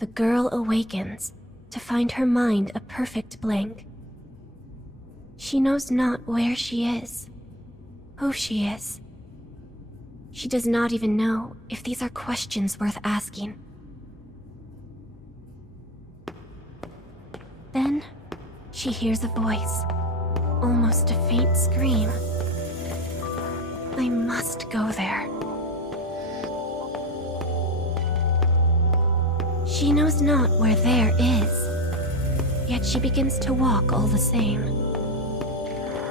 the girl awakens to find her mind a perfect blank. She knows not where she is, who she is. She does not even know if these are questions worth asking. Then, she hears a voice, almost a faint scream. I must go there. She knows not where there is, yet she begins to walk all the same.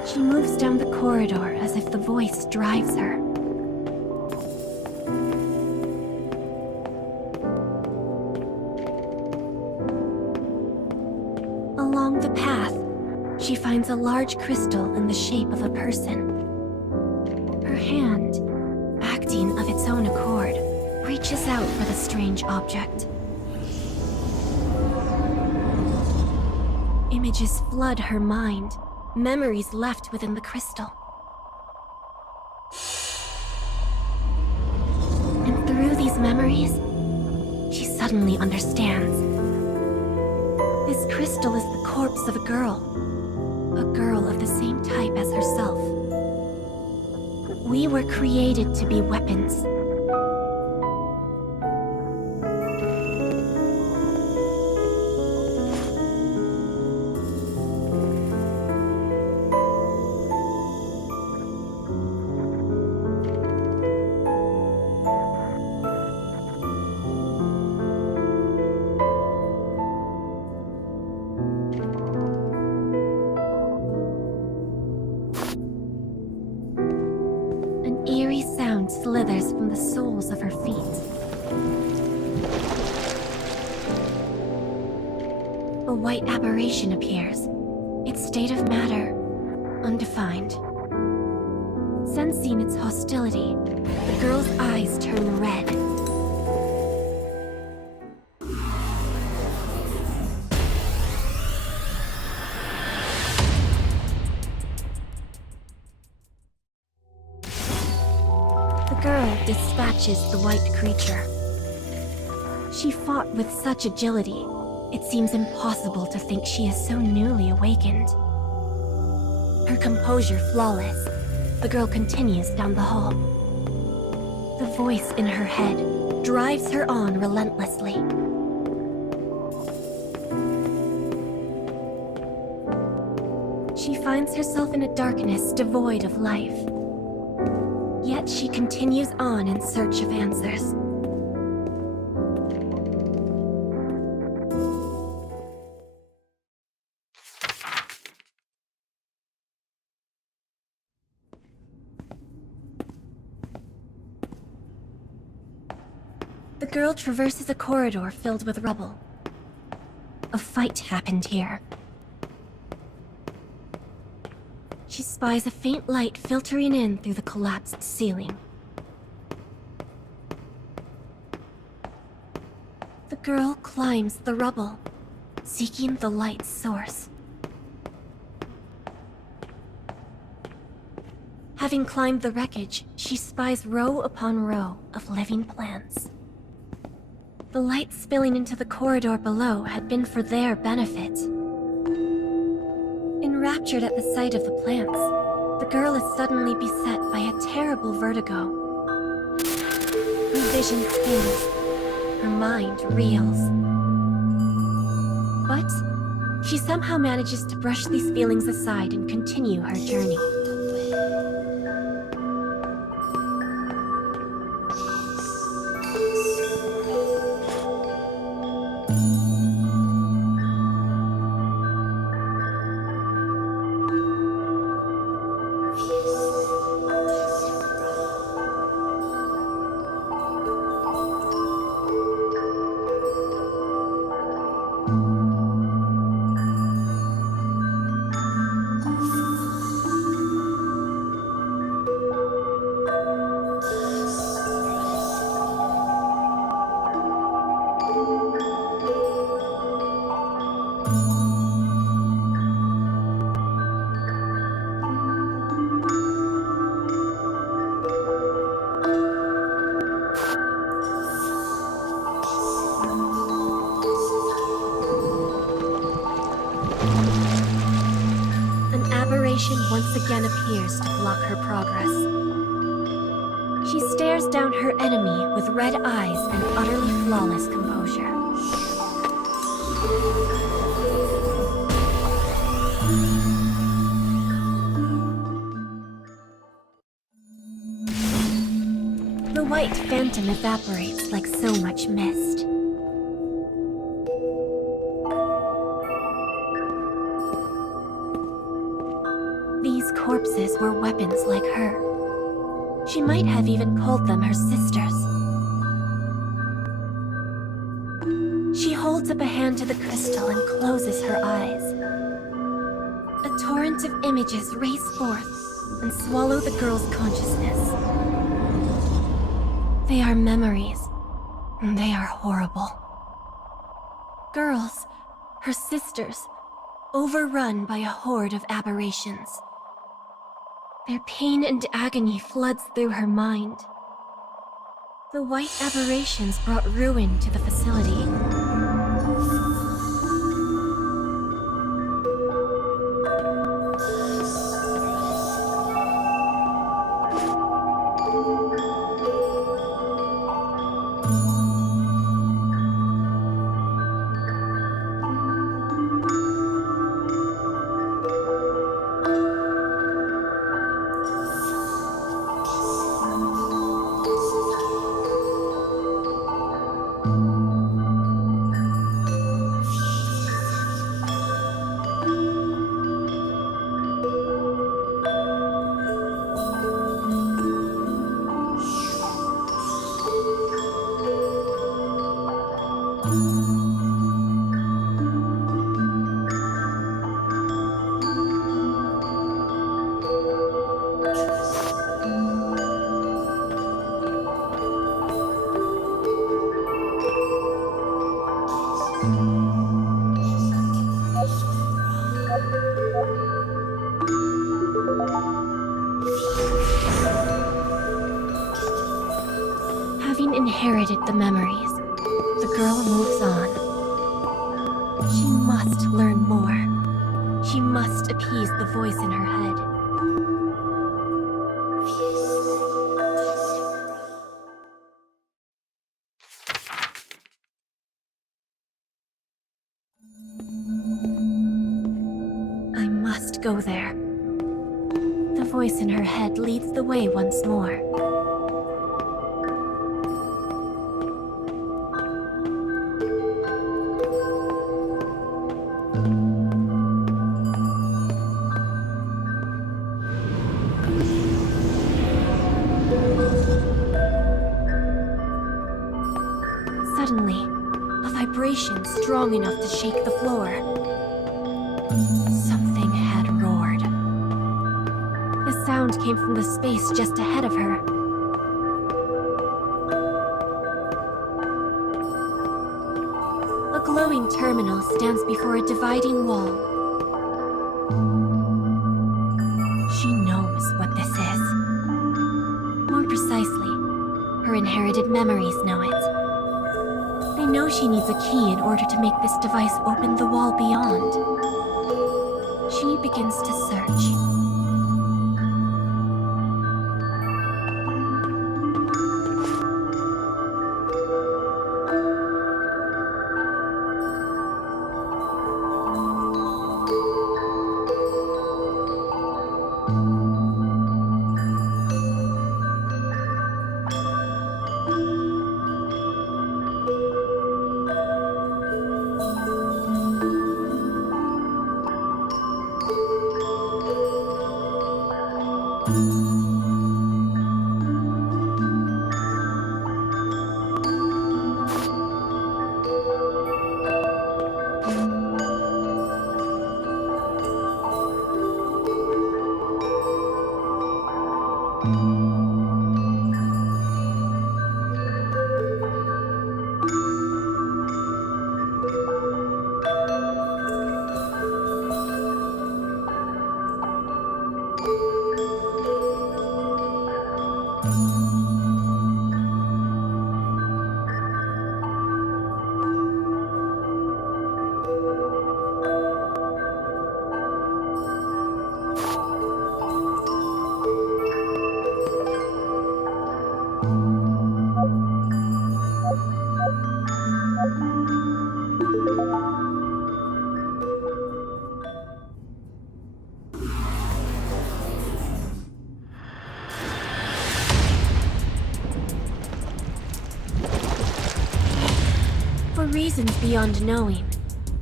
She moves down the corridor as if the voice drives her. Along the path, she finds a large crystal in the shape of a person. Her hand, acting of its own accord, reaches out for the strange object. Images flood her mind, memories left within the crystal. And through these memories, she suddenly understands. This crystal is the corpse of a girl of the same type as herself. We were created to be weapons. Slithers from the soles of her feet. A white aberration appears, its state of matter undefined. Sensing its hostility, the girl's eyes turn red. The girl dispatches the white creature. She fought with such agility, it seems impossible to think she is so newly awakened. Her composure flawless, the girl continues down the hall. The voice in her head drives her on relentlessly. She finds herself in a darkness devoid of life. Yet she continues on in search of answers. The girl traverses a corridor filled with rubble. A fight happened here. She spies a faint light filtering in through the collapsed ceiling. The girl climbs the rubble, seeking the light's source. Having climbed the wreckage, she spies row upon row of living plants. The light spilling into the corridor below had been for their benefit. Enraptured at the sight of the plants, the girl is suddenly beset by a terrible vertigo. Her vision spins, her mind reels. But she somehow manages to brush these feelings aside and continue her journey. aberration once again appears to block her progress. She stares down her enemy with red eyes and utterly flawless composure. The white phantom evaporates like so much mist. These corpses were weapons like her. She might have even called them her sisters. She holds up a hand to the crystal and closes her eyes. A torrent of images race forth and swallow the girl's consciousness. They are memories, and they are horrible. Girls, her sisters, overrun by a horde of aberrations. Their pain and agony floods through her mind. The white aberrations brought ruin to the facility. Having inherited the memories, the girl moves on. She must learn more. She must appease the voice in her head. I must go there. The voice in her head leads the way once more. Suddenly, a vibration strong enough to shake the floor. Something had roared. The sound came from the space just ahead of her. A glowing terminal stands before a dividing wall. She knows what this is. More precisely, her inherited memories know it. They know she needs a key in order to make this device open the wall beyond. She begins to search. For reasons beyond knowing,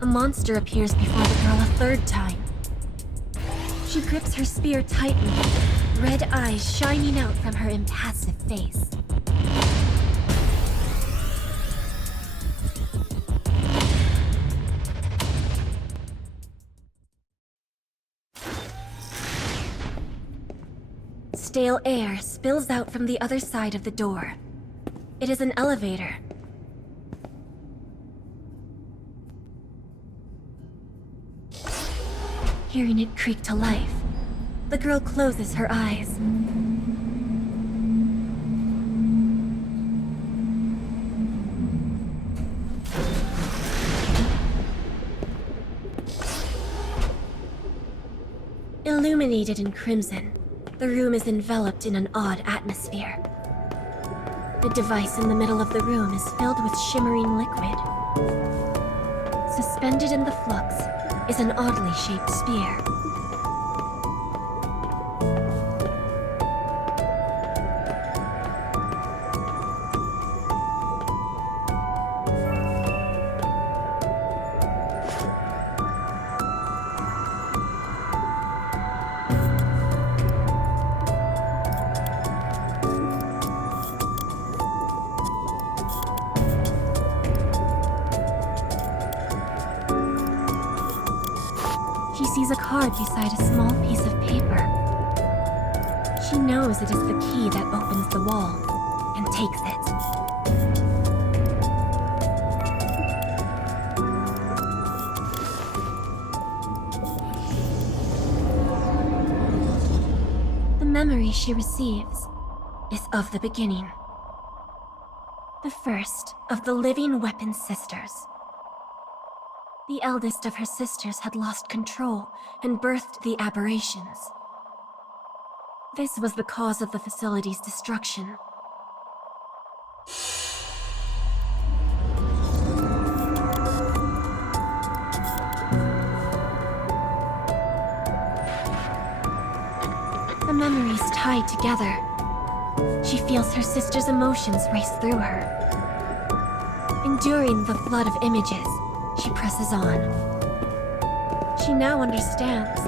a monster appears before the girl a third time. She grips her spear tightly, red eyes shining out from her impassive face. Stale air spills out from the other side of the door. It is an elevator. Hearing it creak to life, the girl closes her eyes. Illuminated in crimson, the room is enveloped in an odd atmosphere. The device in the middle of the room is filled with shimmering liquid. Suspended in the flux is an oddly shaped spear. She sees a card beside a small piece of paper. She knows it is the key that opens the wall, and takes it. The memory she receives is of the beginning. The first of the living weapon sisters. The eldest of her sisters had lost control and birthed the aberrations. This was the cause of the facility's destruction. The memories tied together. She feels her sister's emotions race through her. Enduring the flood of images, she presses on. She now understands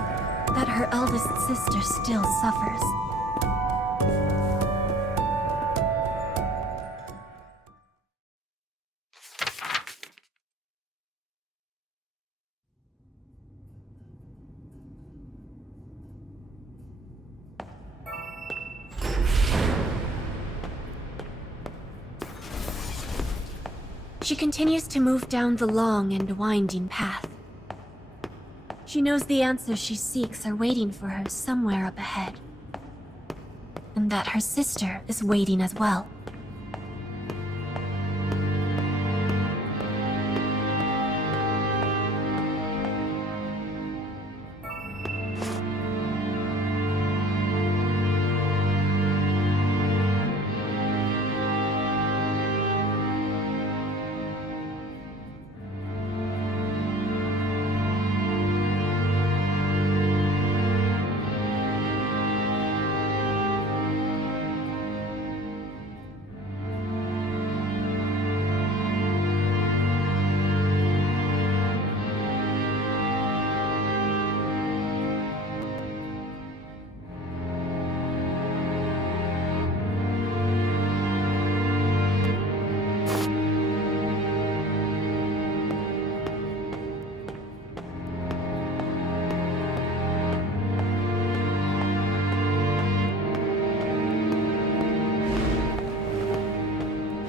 that her eldest sister still suffers. She continues to move down the long and winding path. She knows the answers she seeks are waiting for her somewhere up ahead. And that her sister is waiting as well.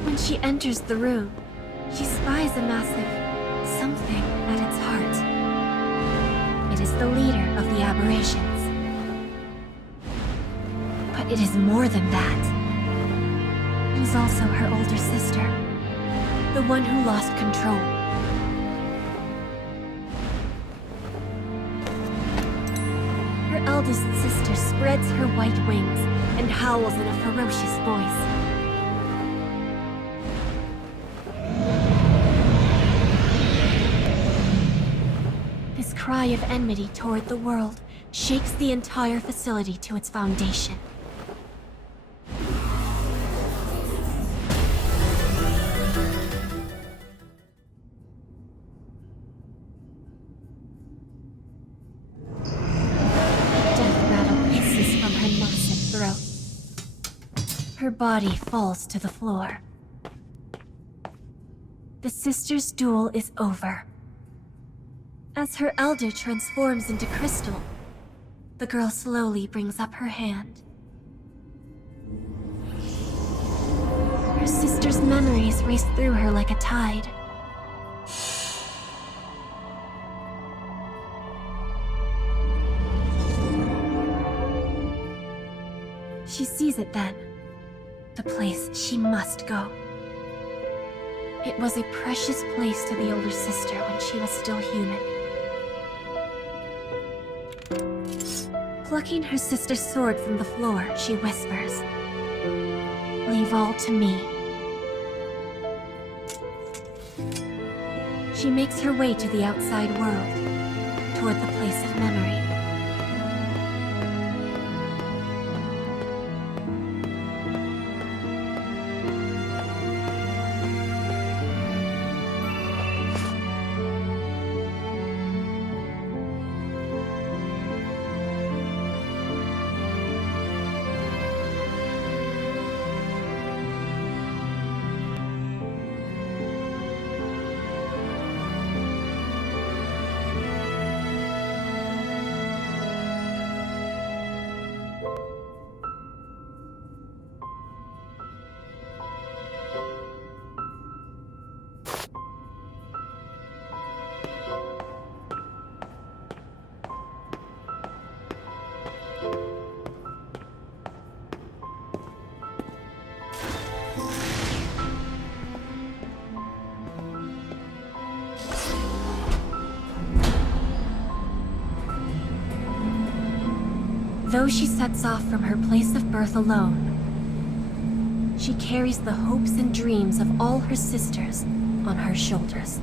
When she enters the room, she spies a massive something at its heart. It is the leader of the aberrations. But it is more than that. It is also her older sister, the one who lost control. Her eldest sister spreads her white wings and howls in a ferocious voice. This cry of enmity toward the world shakes the entire facility to its foundation. her body falls to the floor. The sisters' duel is over. As her elder transforms into crystal, the girl slowly brings up her hand. Her sister's memories race through her like a tide. She sees it then, the place she must go. It was a precious place to the older sister when she was still human. Plucking her sister's sword from the floor, she whispers, "Leave all to me." She makes her way to the outside world, toward the place of memory. Though she sets off from her place of birth alone, she carries the hopes and dreams of all her sisters on her shoulders.